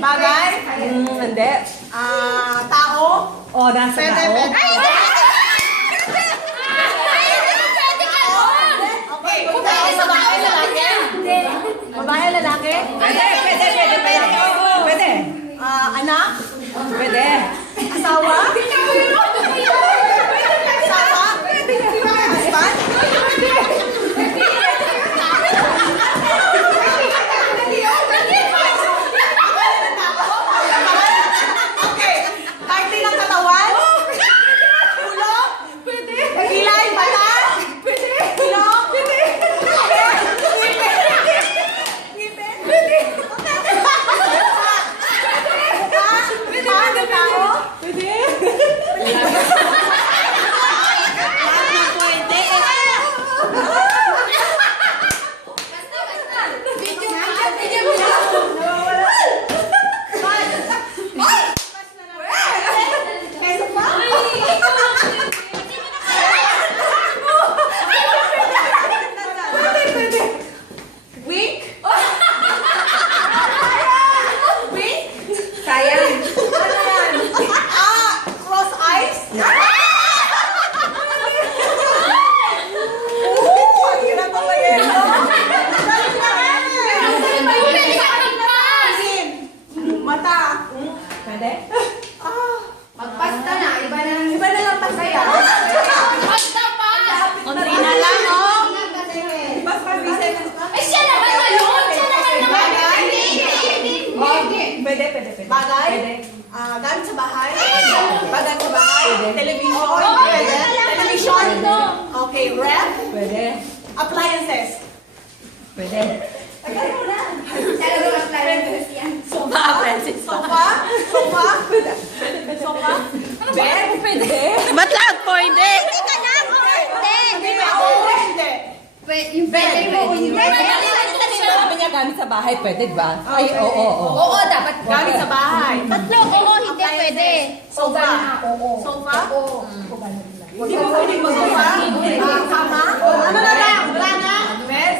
Bagay? Hindi. Tao? O, nasa Pwede, tao. pwede. Okay, kung tao, babae, lalaki? Babae, lalaki? Pwede, pwede, pwede, pwede. Pwede. Anak? Pwede. Asawa? Asawa? Husband? Okay. Parte ng katawan? Ulo? Pwede. Kilay? Mata? Pwede. Ilong? Pwede. Ngipin? Pwede. Mukha ng tao? Pwede. Wink? Wink? Sayang. Cross eyes? Hirap pa ba yan? Mata. Pwede. Magpasta na, iba na. Iba na lang pasaya. Pasta pa! Konti na lang, oh. Mas mabisay na. Eh, siya naman ngayon! Siya naman naman! Bagay? Pwede, pwede, pwede. Bagay? Pwede. Gamit sa bahay? Bagay sa bahay? Pwede. Television? Oo, Pwede. Television? Pwede. Okay, ref? Pwede. Appliances? Pwede. Talagang appliances yan. Sofa, Francis. Sofa? Sofa? Sofa? Bed? Pwede. Ba't lahat pwede? Hindi ka lang! Hindi ba? Oo, hindi. Yung pwede mo. Sabi niya gamit sa bahay, pwede ba? Ay, oo, oo. Oo, dapat Gamit sa bahay. Tatlo, oo, hindi pwede. Sofa? Sofa? Hindi mo pwede mag-sofa? Kama? Ano na lang? Wala na? Bed?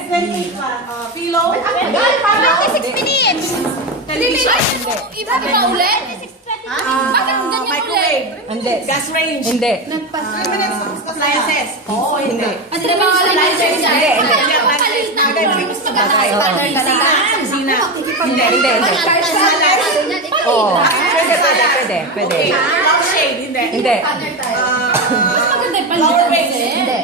Pillow? Parang 6 minutes. Television? Iba ba ulit? Bakit ganyan Microwave? Hindi. Gas range? Hindi. Appliances? Oo, hindi. Ano na mga appliances dyan? Hindi, hindi. Bagay mo yung gusto bagay. Kusina? Hindi, hindi, hindi. Oo. Pwede, pwede, pwede. Pwede. Lampshade? Hindi. Hindi. Flower vase? Hindi.